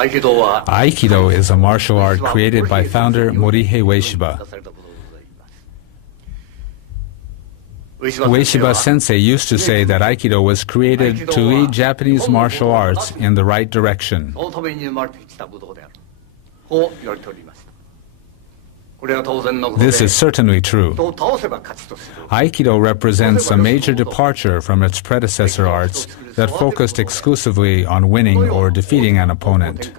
Aikido is a martial art created by founder Morihei Ueshiba. Ueshiba Sensei used to say that Aikido was created to lead Japanese martial arts in the right direction. This is certainly true. Aikido represents a major departure from its predecessor arts that focused exclusively on winning or defeating an opponent.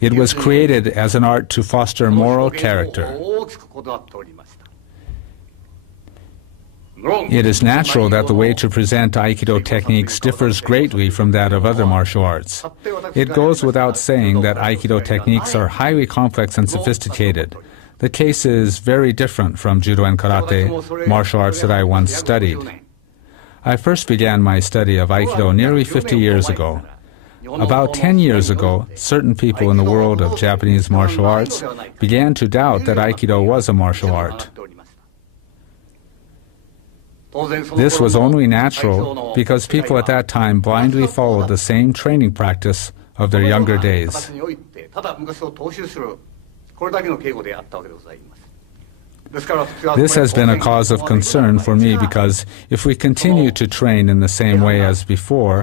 It was created as an art to foster moral character. It is natural that the way to present Aikido techniques differs greatly from that of other martial arts. It goes without saying that Aikido techniques are highly complex and sophisticated. The case is very different from Judo and Karate, martial arts that I once studied. I first began my study of Aikido nearly 50 years ago. About 10 years ago, certain people in the world of Japanese martial arts began to doubt that Aikido was a martial art. This was only natural because people at that time blindly followed the same training practice of their younger days. This has been a cause of concern for me because if we continue to train in the same way as before,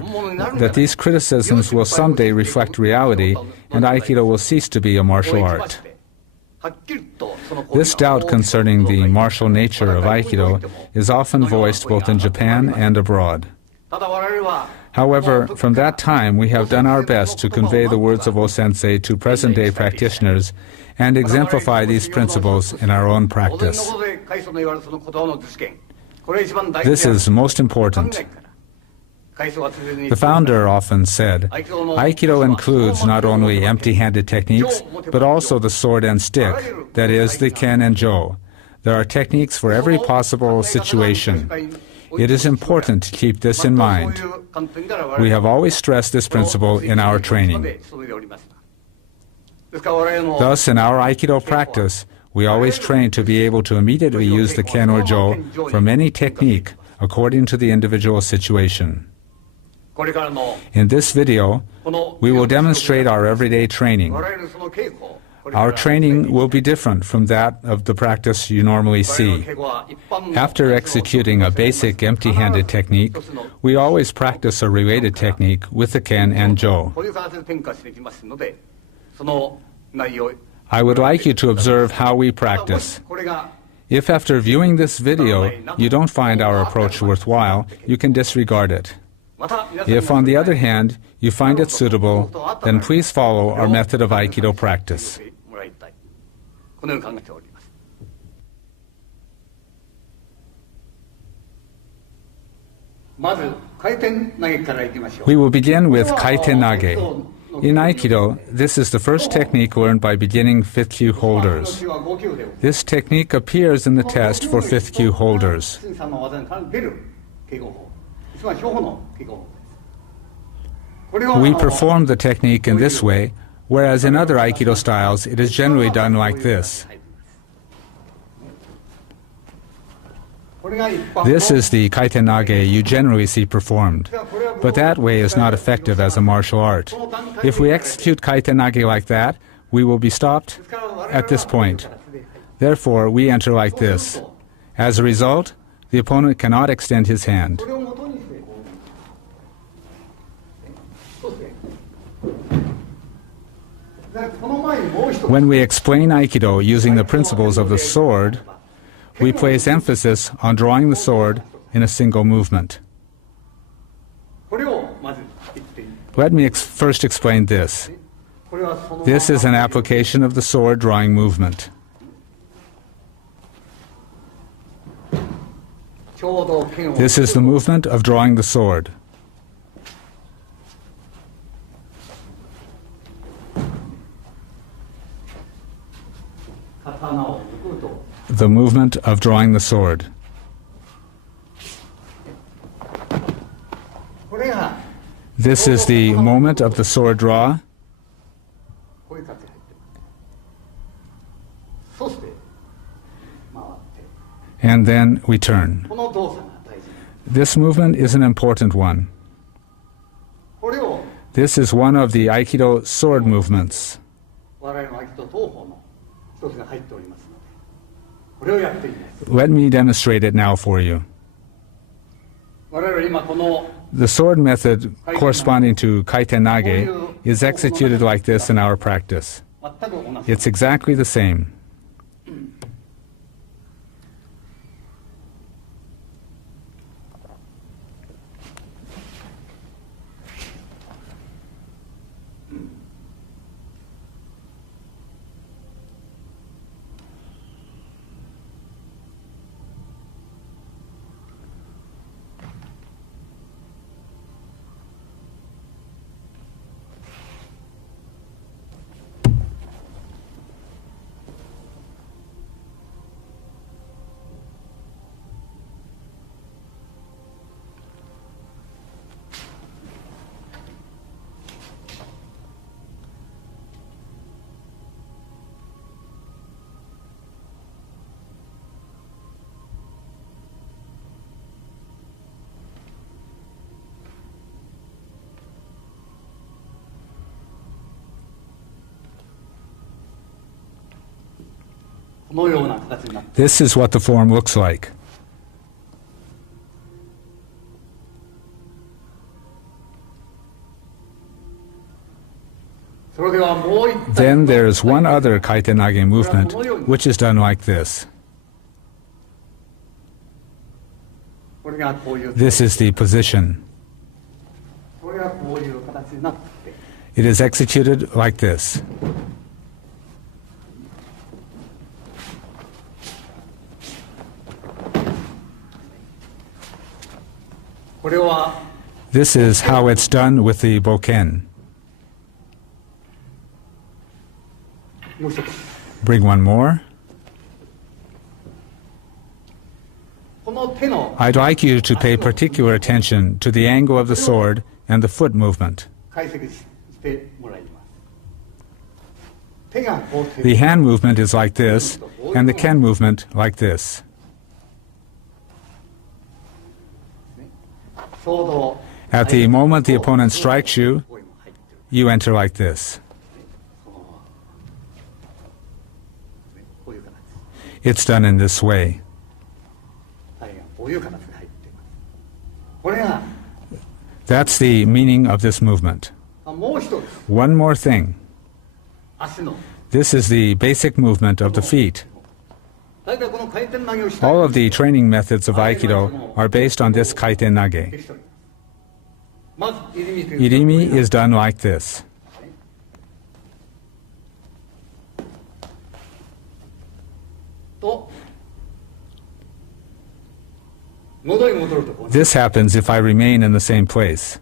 that these criticisms will someday reflect reality and Aikido will cease to be a martial art. This doubt concerning the martial nature of Aikido is often voiced both in Japan and abroad. However, from that time we have done our best to convey the words of O-sensei to present-day practitioners and exemplify these principles in our own practice. This is most important. The founder often said, Aikido includes not only empty-handed techniques, but also the sword and stick, that is, the ken and jo. There are techniques for every possible situation. It is important to keep this in mind. We have always stressed this principle in our training. Thus, in our Aikido practice, we always train to be able to immediately use the ken or jo from any technique according to the individual situation. In this video, we will demonstrate our everyday training. Our training will be different from that of the practice you normally see. After executing a basic empty-handed technique, we always practice a related technique with the ken and jo. I would like you to observe how we practice. If after viewing this video you don't find our approach worthwhile, you can disregard it. If, on the other hand, you find it suitable, then please follow our method of Aikido practice. We will begin with kaiten nage. In Aikido, this is the first technique learned by beginning 5th kyu holders. This technique appears in the test for 5th kyu holders. We perform the technique in this way, whereas in other Aikido styles it is generally done like this. This is the kaiten nage you generally see performed, but that way is not effective as a martial art. If we execute kaiten nage like that, we will be stopped at this point. Therefore, we enter like this. As a result, the opponent cannot extend his hand. When we explain Aikido using the principles of the sword, we place emphasis on drawing the sword in a single movement. Let me first explain this. This is an application of the sword drawing movement. This is the movement of drawing the sword. The movement of drawing the sword. This is the moment of the sword draw. And then we turn. This movement is an important one. This is one of the Aikido sword movements. Let me demonstrate it now for you. The sword method corresponding to kaiten nage is executed like this in our practice. It's exactly the same. This is what the form looks like. Then there is one other kaiten nage movement, which is done like this. This is the position. It is executed like this. This is how it's done with the boken. Bring one more. I'd like you to pay particular attention to the angle of the sword and the foot movement. The hand movement is like this, and the ken movement like this. At the moment the opponent strikes you, you enter like this. It's done in this way. That's the meaning of this movement. One more thing. This is the basic movement of the feet. All of the training methods of Aikido are based on this kaiten nage. Irimi is done like this. This happens if I remain in the same place.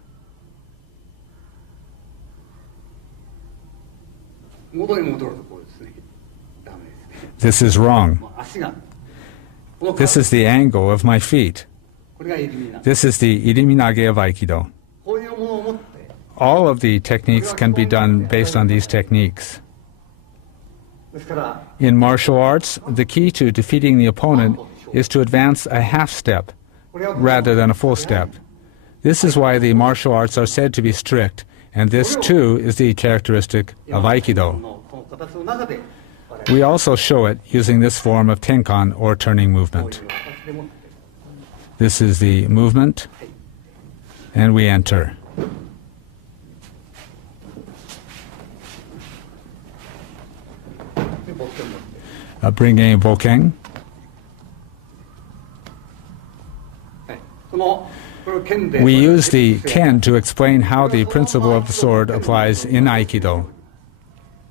This is wrong. This is the angle of my feet. This is the irimi nage of Aikido. All of the techniques can be done based on these techniques. In martial arts, the key to defeating the opponent is to advance a half step rather than a full step. This is why the martial arts are said to be strict, and this too is the characteristic of Aikido. We also show it using this form of tenkan or turning movement. This is the movement, and we enter. Bring a boken. We use the ken to explain how the principle of the sword applies in Aikido.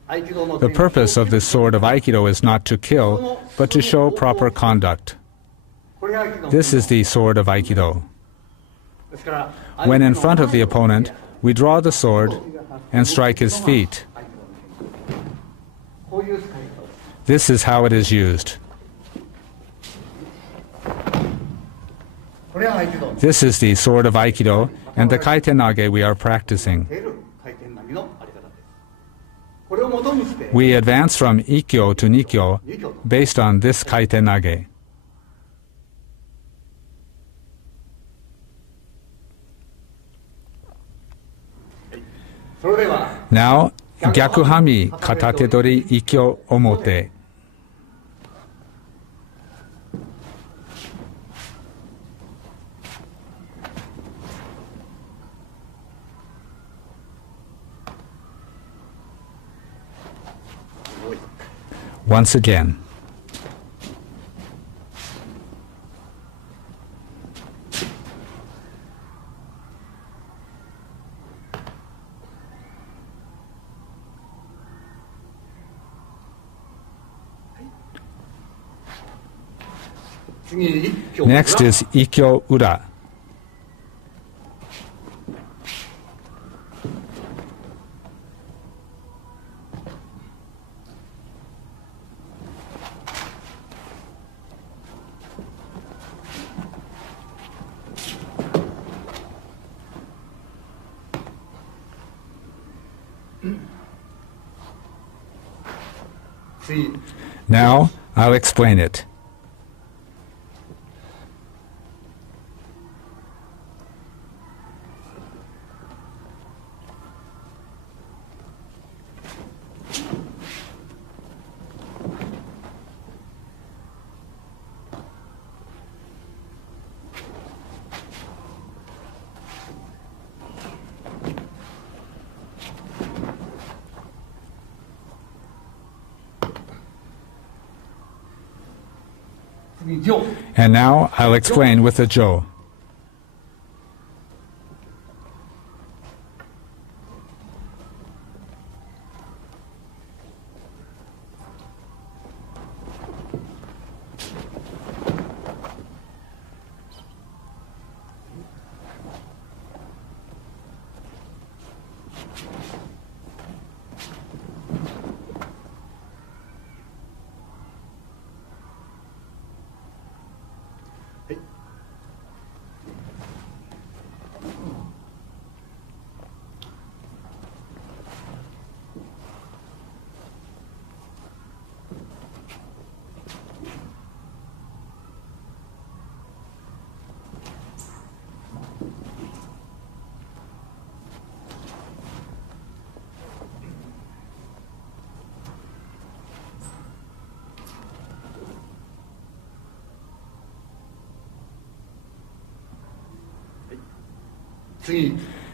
The purpose of this sword of Aikido is not to kill, but to show proper conduct. This is the sword of Aikido. When in front of the opponent, we draw the sword and strike his feet. This is how it is used. This is the sword of Aikido and the kaiten nage we are practicing. We advance from ikkyo to nikyo based on this kaiten nage. Now, Gyakuhanmi Katatedori Ikkyo Omote. Once again. Next is Ikkyo Ura. Now, I'll explain it. And now I'll explain with the jo.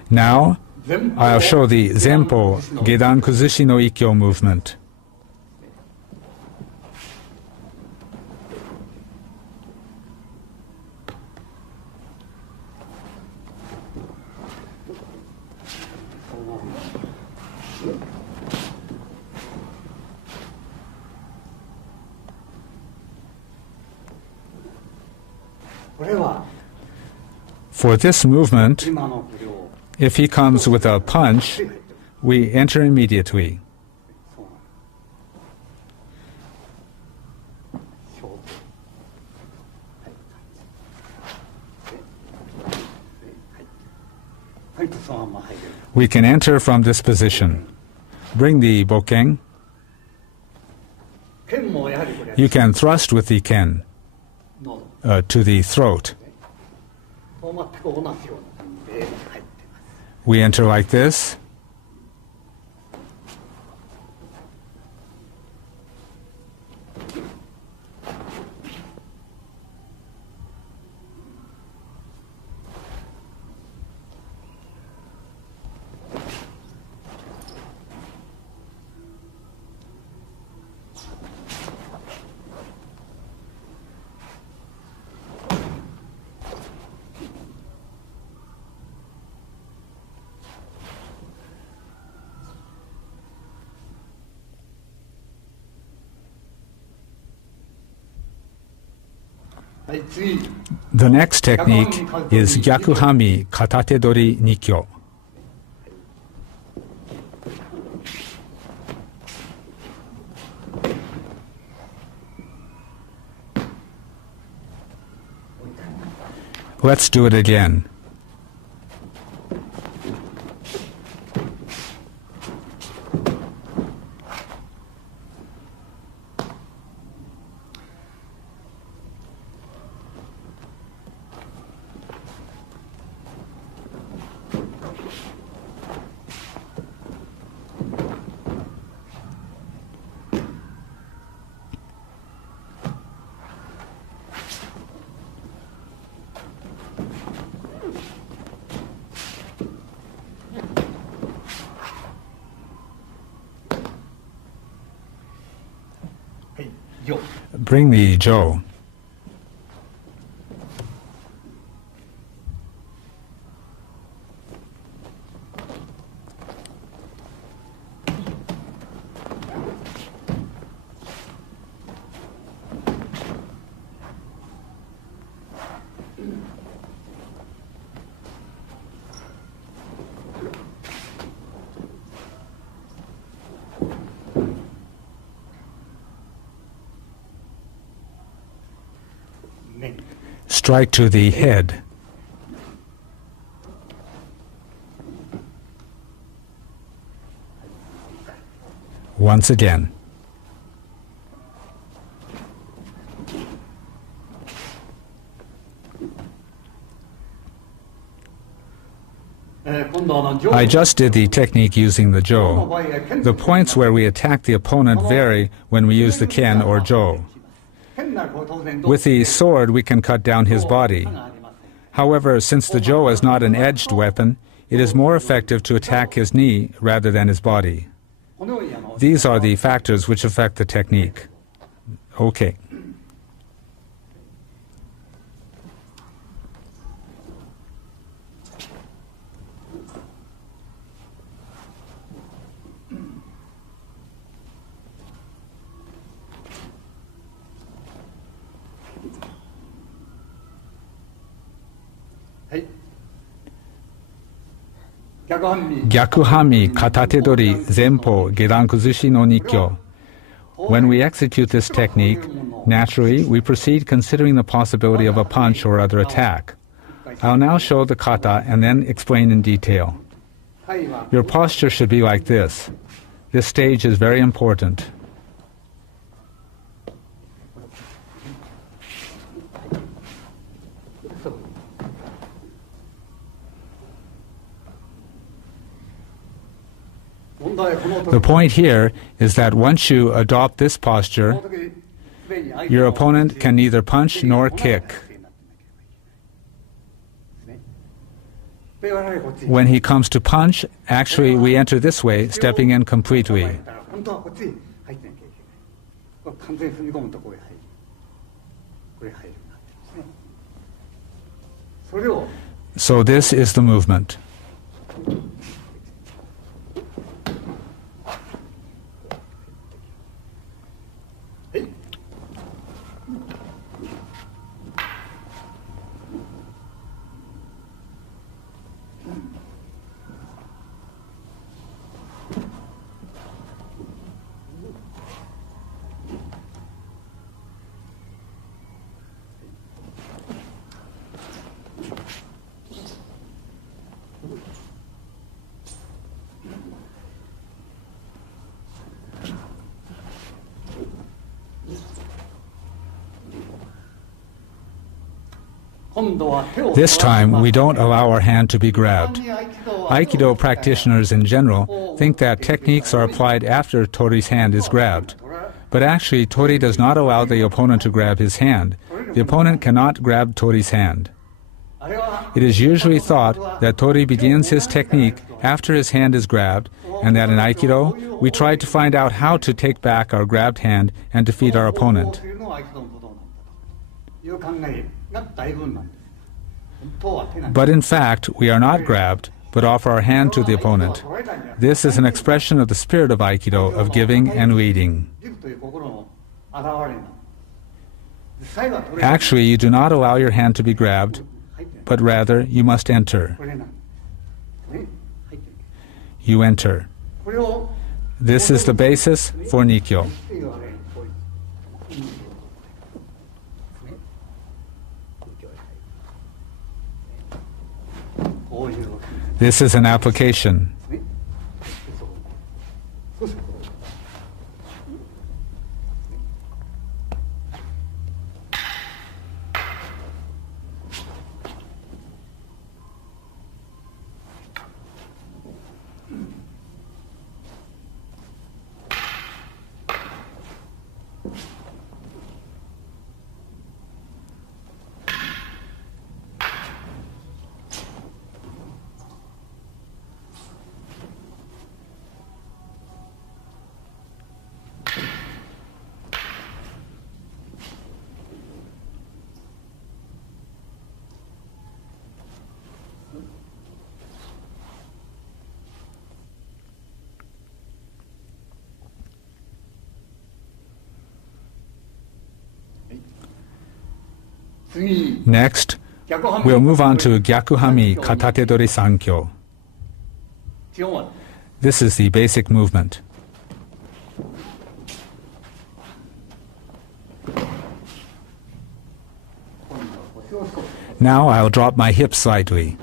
Now, I'll show the Zenpo Gedan Kuzushi no Ikkyo movement. For this movement, if he comes with a punch, we enter immediately. We can enter from this position. Bring the bokken. You can thrust with the ken to the throat. We enter like this. The next technique is Gyakuhanmi Katatedori Nikkyo. Let's do it again. Bring the jo. Strike to the head. Once again. I just did the technique using the jo. The points where we attack the opponent vary when we use the ken or jo. With the sword, we can cut down his body. However, since the jo is not an edged weapon, it is more effective to attack his knee rather than his body. These are the factors which affect the technique. Okay. Gyakuhanmi Katatedori Zenpo Gerankuzushi no Nikyo. When we execute this technique, naturally we proceed considering the possibility of a punch or other attack. I'll now show the kata and then explain in detail. Your posture should be like this. This stage is very important. The point here is that once you adopt this posture, your opponent can neither punch nor kick. When he comes to punch, actually we enter this way, stepping in completely. So this is the movement. This time, we don't allow our hand to be grabbed. Aikido practitioners in general think that techniques are applied after Tori's hand is grabbed. But actually, Tori does not allow the opponent to grab his hand. The opponent cannot grab Tori's hand. It is usually thought that Tori begins his technique after his hand is grabbed, and that in Aikido, we try to find out how to take back our grabbed hand and defeat our opponent. But in fact, we are not grabbed, but offer our hand to the opponent. This is an expression of the spirit of Aikido, of giving and leading. Actually, you do not allow your hand to be grabbed, but rather you must enter. You enter. This is the basis for Nikyo. This is an application. Next, we'll move on to Gyakuhanmi Katatedori Sankyo. This is the basic movement. Now I'll drop my hips slightly.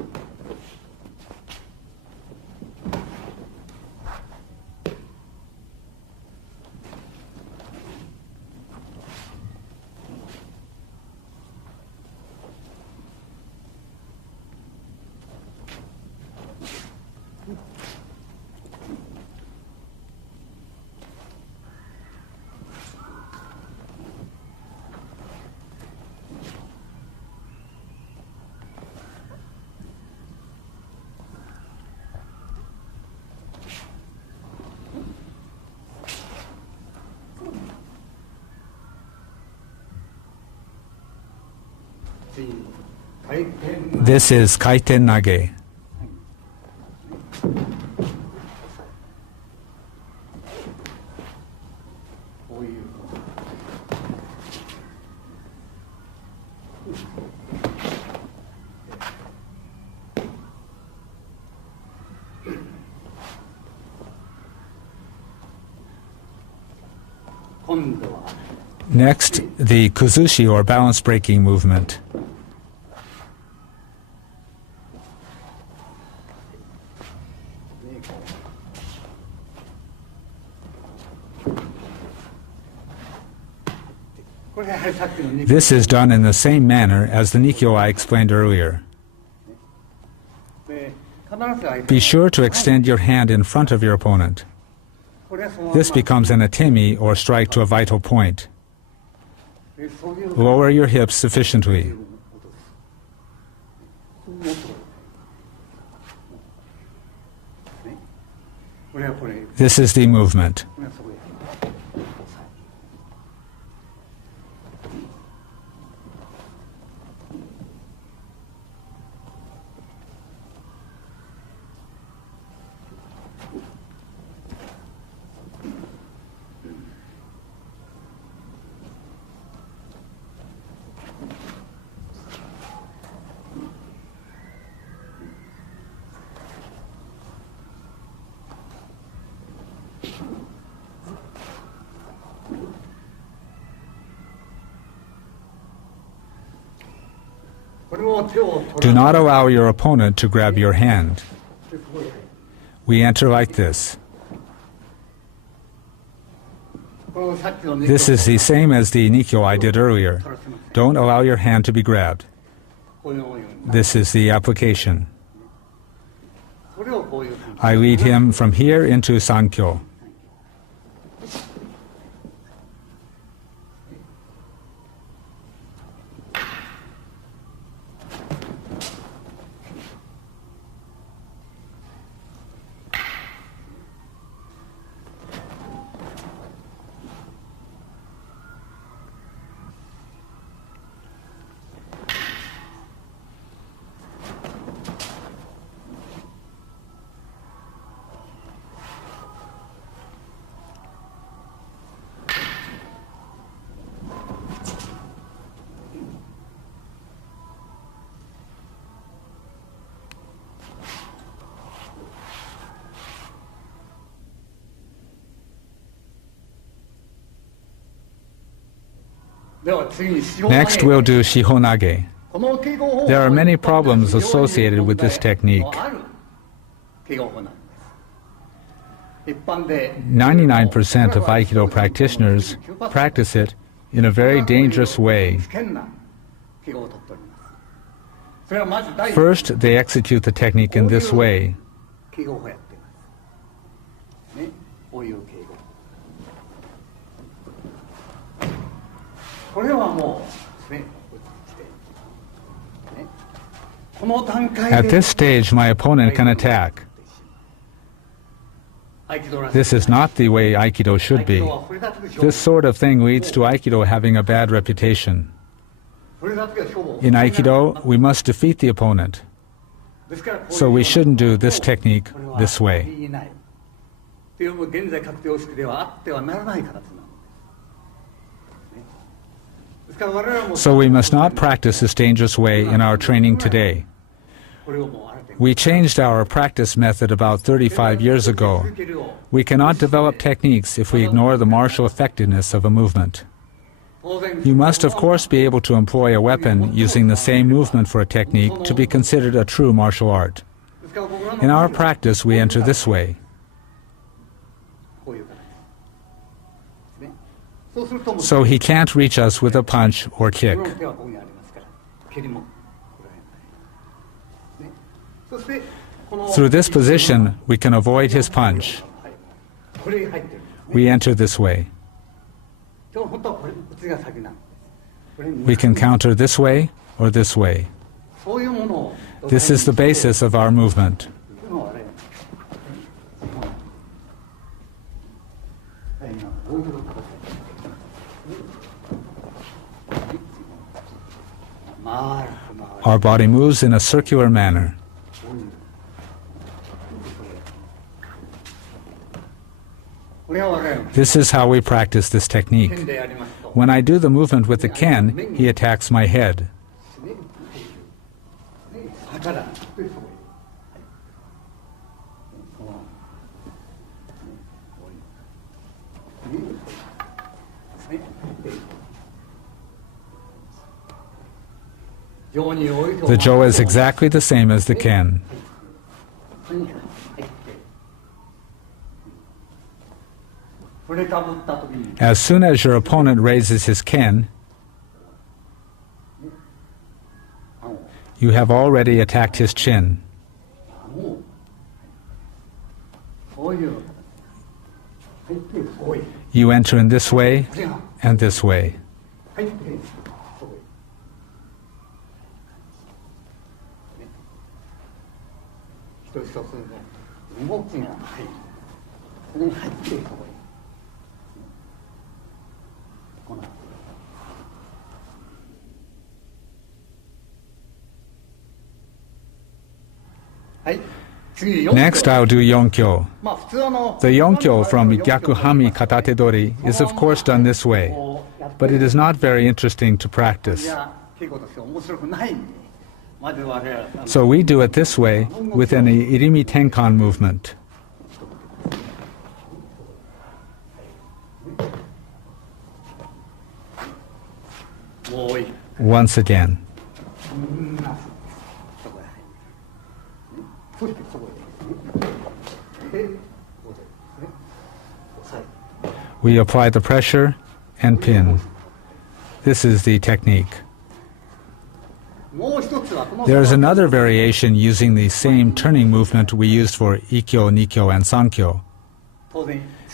This is kaiten nage. Next, the kuzushi or balance breaking movement. This is done in the same manner as the Nishio I explained earlier. Be sure to extend your hand in front of your opponent. This becomes an aihanmi or strike to a vital point. Lower your hips sufficiently. This is the movement. Do not allow your opponent to grab your hand. We enter like this. This is the same as the Nishio I did earlier. Don't allow your hand to be grabbed. This is the application. I lead him from here into Sankyo. Next, we'll do shihonage. There are many problems associated with this technique. 99% of Aikido practitioners practice it in a very dangerous way. First, they execute the technique in this way. At this stage, my opponent can attack. This is not the way Aikido should be. This sort of thing leads to Aikido having a bad reputation. In Aikido, we must defeat the opponent. So we shouldn't do this technique this way. So we must not practice this dangerous way in our training today. We changed our practice method about 35 years ago. We cannot develop techniques if we ignore the martial effectiveness of a movement. You must, of course, be able to employ a weapon using the same movement for a technique to be considered a true martial art. In our practice, we enter this way. So he can't reach us with a punch or kick. Through this position, we can avoid his punch. We enter this way. We can counter this way or this way. This is the basis of our movement. Our body moves in a circular manner. This is how we practice this technique. When I do the movement with the ken, he attacks my head. The jo is exactly the same as the ken. As soon as your opponent raises his ken, you have already attacked his chin. You enter in this way and this way. Next, I'll do yonkyo. The yonkyo from Gyakuhanmi Katatedori is of course done this way, but it is not very interesting to practice. So we do it this way with an irimi tenkan movement. Once again. We apply the pressure and pin. This is the technique. There is another variation using the same turning movement we used for ikkyo, nikyo, and sankyo.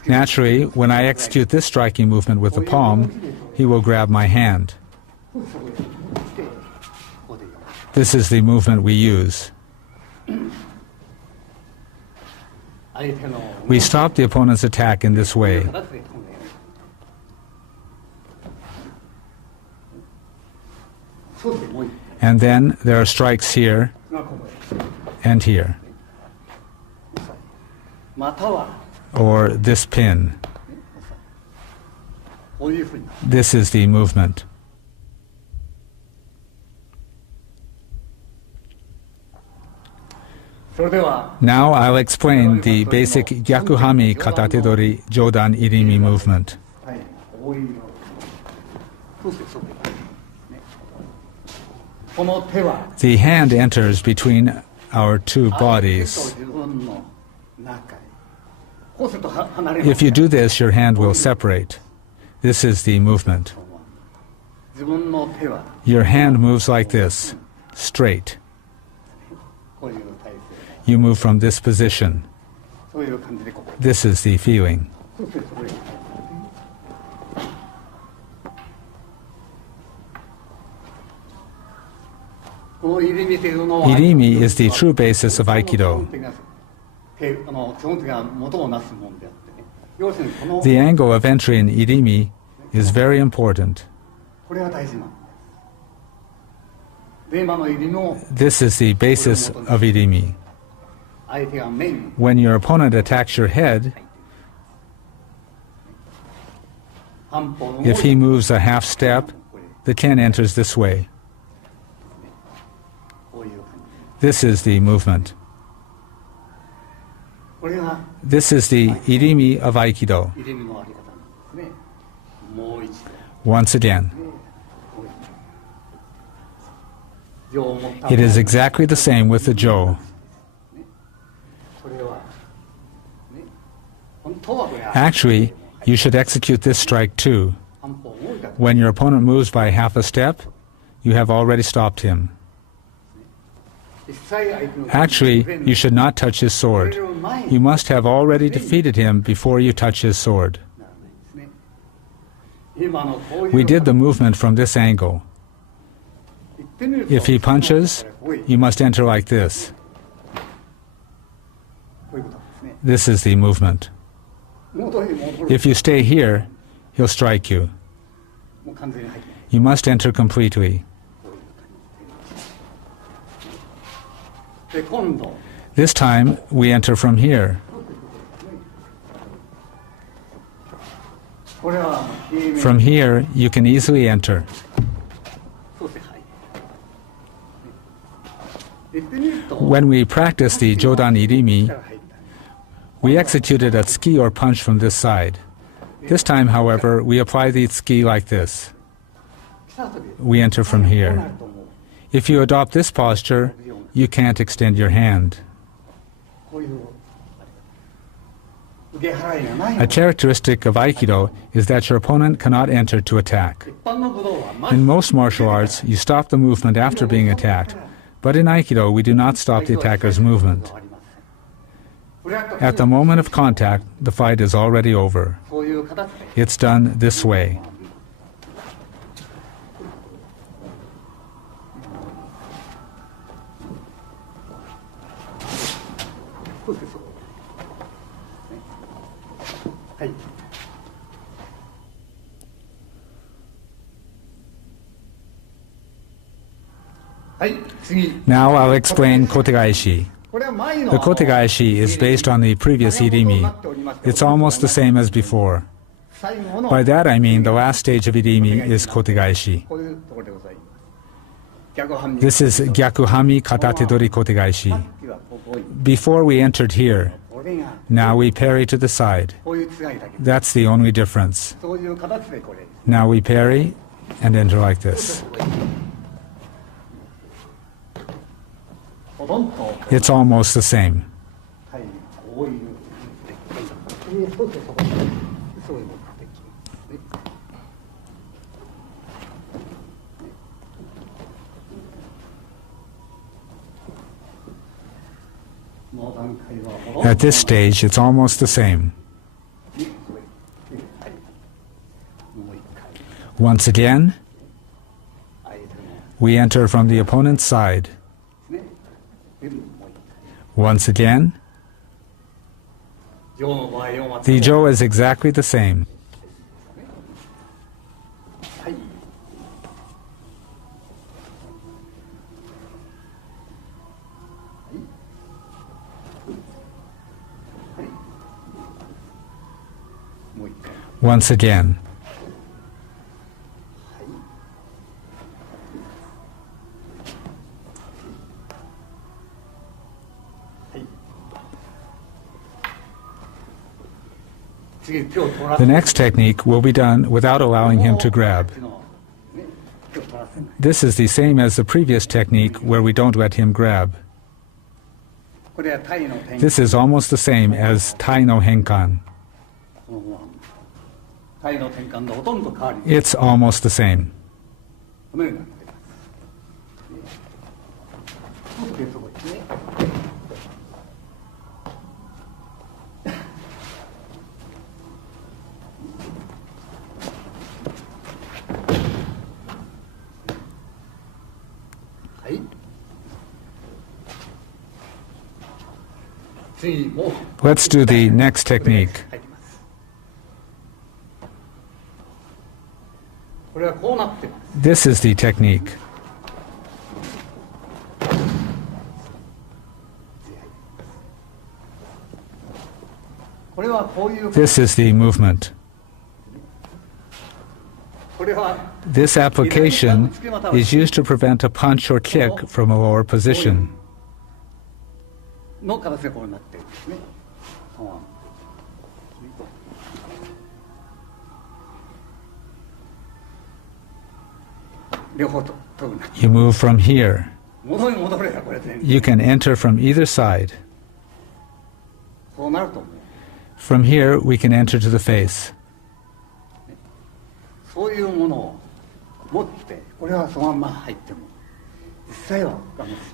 Naturally, when I execute this striking movement with the palm, he will grab my hand. This is the movement we use. We stop the opponent's attack in this way. And then there are strikes here and here. Or this pin. This is the movement. Now I'll explain the basic Gyakuhanmi Katatedori Jodan Irimi movement. The hand enters between our two bodies. If you do this, your hand will separate. This is the movement. Your hand moves like this, straight. You move from this position. This is the feeling. Irimi is the true basis of Aikido. The angle of entry in irimi is very important. This is the basis of irimi. When your opponent attacks your head, if he moves a half step, the 10 enters this way. This is the movement. This is the irimi of Aikido. Once again. It is exactly the same with the jo. Actually, you should execute this strike too. When your opponent moves by half a step, you have already stopped him. Actually, you should not touch his sword. You must have already defeated him before you touch his sword. We did the movement from this angle. If he punches, you must enter like this. This is the movement. If you stay here, he'll strike you. You must enter completely. This time, we enter from here. From here, you can easily enter. When we practice the Jodan Irimi, we executed a tsuki or punch from this side. This time, however, we apply the tsuki like this. We enter from here. If you adopt this posture, you can't extend your hand. A characteristic of Aikido is that your opponent cannot enter to attack. In most martial arts, you stop the movement after being attacked, but in Aikido, we do not stop the attacker's movement. At the moment of contact, the fight is already over. It's done this way. Now I'll explain kotegaeshi. The kotegaeshi is based on the previous irimi. It's almost the same as before. By that I mean the last stage of irimi is kotegaeshi. This is Gyakuhanmi Katatedori kotegaeshi. Before we entered here, now we parry to the side. That's the only difference. Now we parry and enter like this. It's almost the same. At this stage, it's almost the same. Once again, we enter from the opponent's side. Once again, the jo is exactly the same. Once again. The next technique will be done without allowing him to grab. This is the same as the previous technique where we don't let him grab. This is almost the same as Tai no Henkan. It's almost the same. Let's do the next technique. This is the technique. This is the movement. This application is used to prevent a punch or kick from a lower position. You move from here. You can enter from either side. From here, we can enter to the face.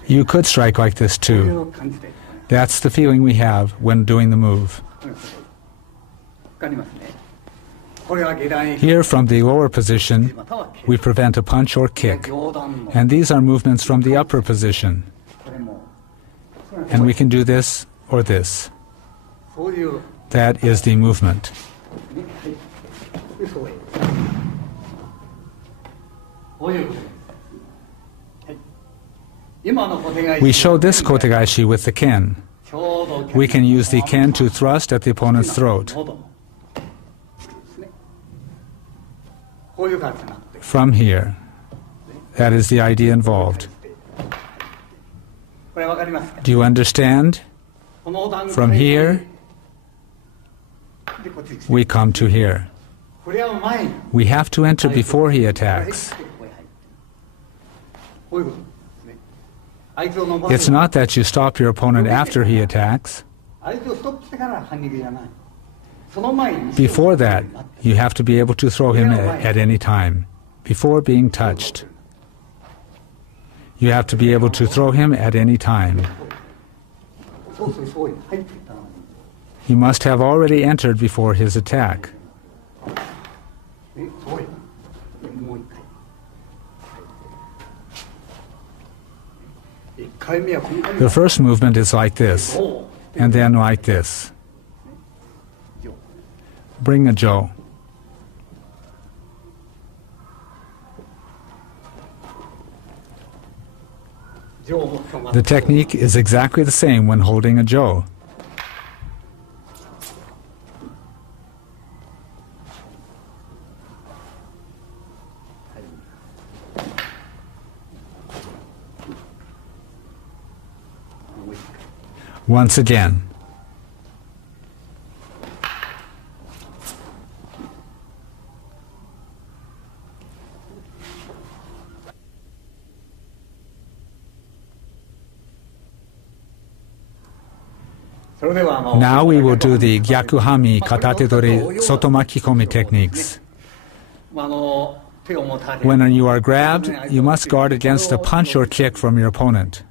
You could strike like this too. That's the feeling we have when doing the move. Here, from the lower position, we prevent a punch or kick, and these are movements from the upper position. And we can do this or this. That is the movement. We show this kotegaeshi with the ken. We can use the ken to thrust at the opponent's throat. From here. That is the idea involved. Do you understand? From here, we come to here. We have to enter before he attacks. It's not that you stop your opponent after he attacks. Before that, you have to be able to throw him at any time, before being touched. You have to be able to throw him at any time. He must have already entered before his attack. The first movement is like this, and then like this. Bring a jo. The technique is exactly the same when holding a jo. Once again. Now we will do the Gyakuhanmi Katatedori Sotomakikomi techniques. When you are grabbed, you must guard against a punch or kick from your opponent.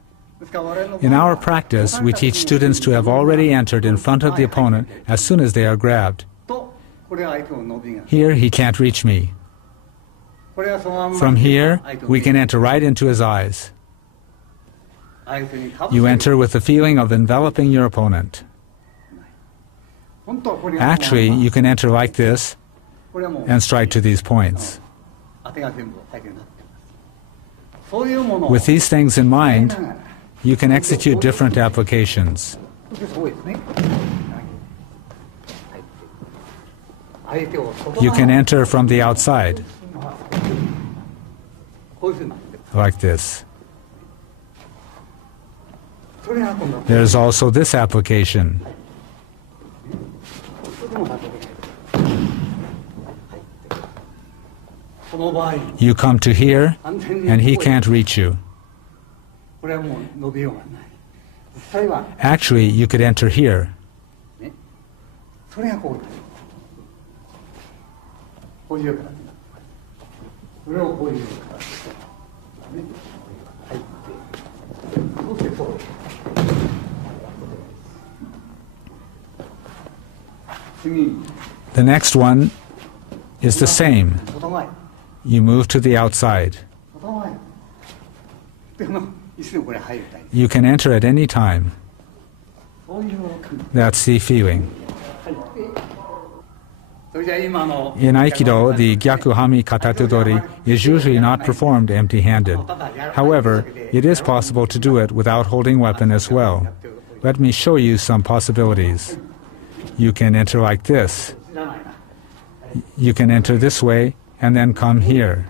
In our practice, we teach students to have already entered in front of the opponent as soon as they are grabbed. Here, he can't reach me. From here, we can enter right into his eyes. You enter with the feeling of enveloping your opponent. Actually, you can enter like this and strike to these points. With these things in mind, you can execute different applications. You can enter from the outside, like this. There's also this application. You come to here, and he can't reach you. Actually, you could enter here. The next one is the same. You move to the outside. You can enter at any time. That's the feeling. In Aikido, the Gyakuhanmi Katatedori is usually not performed empty-handed. However, it is possible to do it without holding weapon as well. Let me show you some possibilities. You can enter like this. You can enter this way and then come here.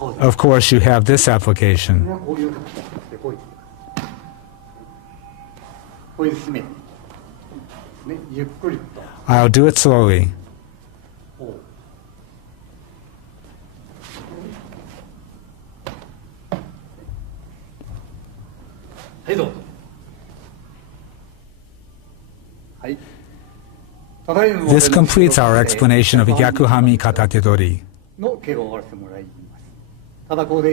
Of course, you have this application. I'll do it slowly. This completes our explanation of Gyakuhanmi Katatedori.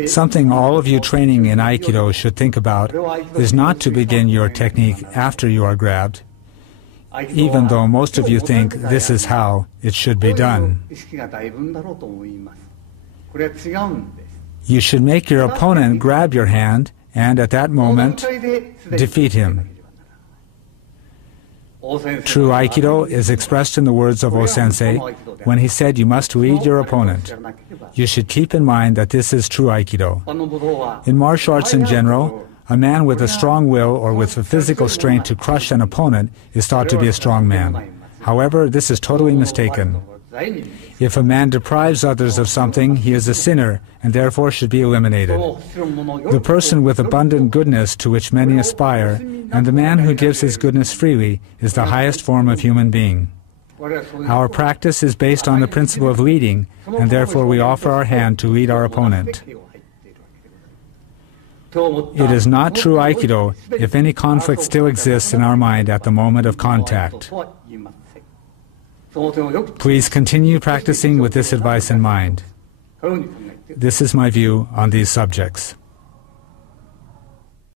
Something all of you training in Aikido should think about is not to begin your technique after you are grabbed, even though most of you think this is how it should be done. You should make your opponent grab your hand and at that moment defeat him. True Aikido is expressed in the words of O-sensei when he said you must read your opponent. You should keep in mind that this is true Aikido. In martial arts in general, a man with a strong will or with the physical strength to crush an opponent is thought to be a strong man. However, this is totally mistaken. If a man deprives others of something, he is a sinner and therefore should be eliminated. The person with abundant goodness to which many aspire, and the man who gives his goodness freely, is the highest form of human being. Our practice is based on the principle of leading, and therefore we offer our hand to lead our opponent. It is not true Aikido if any conflict still exists in our mind at the moment of contact. Please continue practicing with this advice in mind. This is my view on these subjects.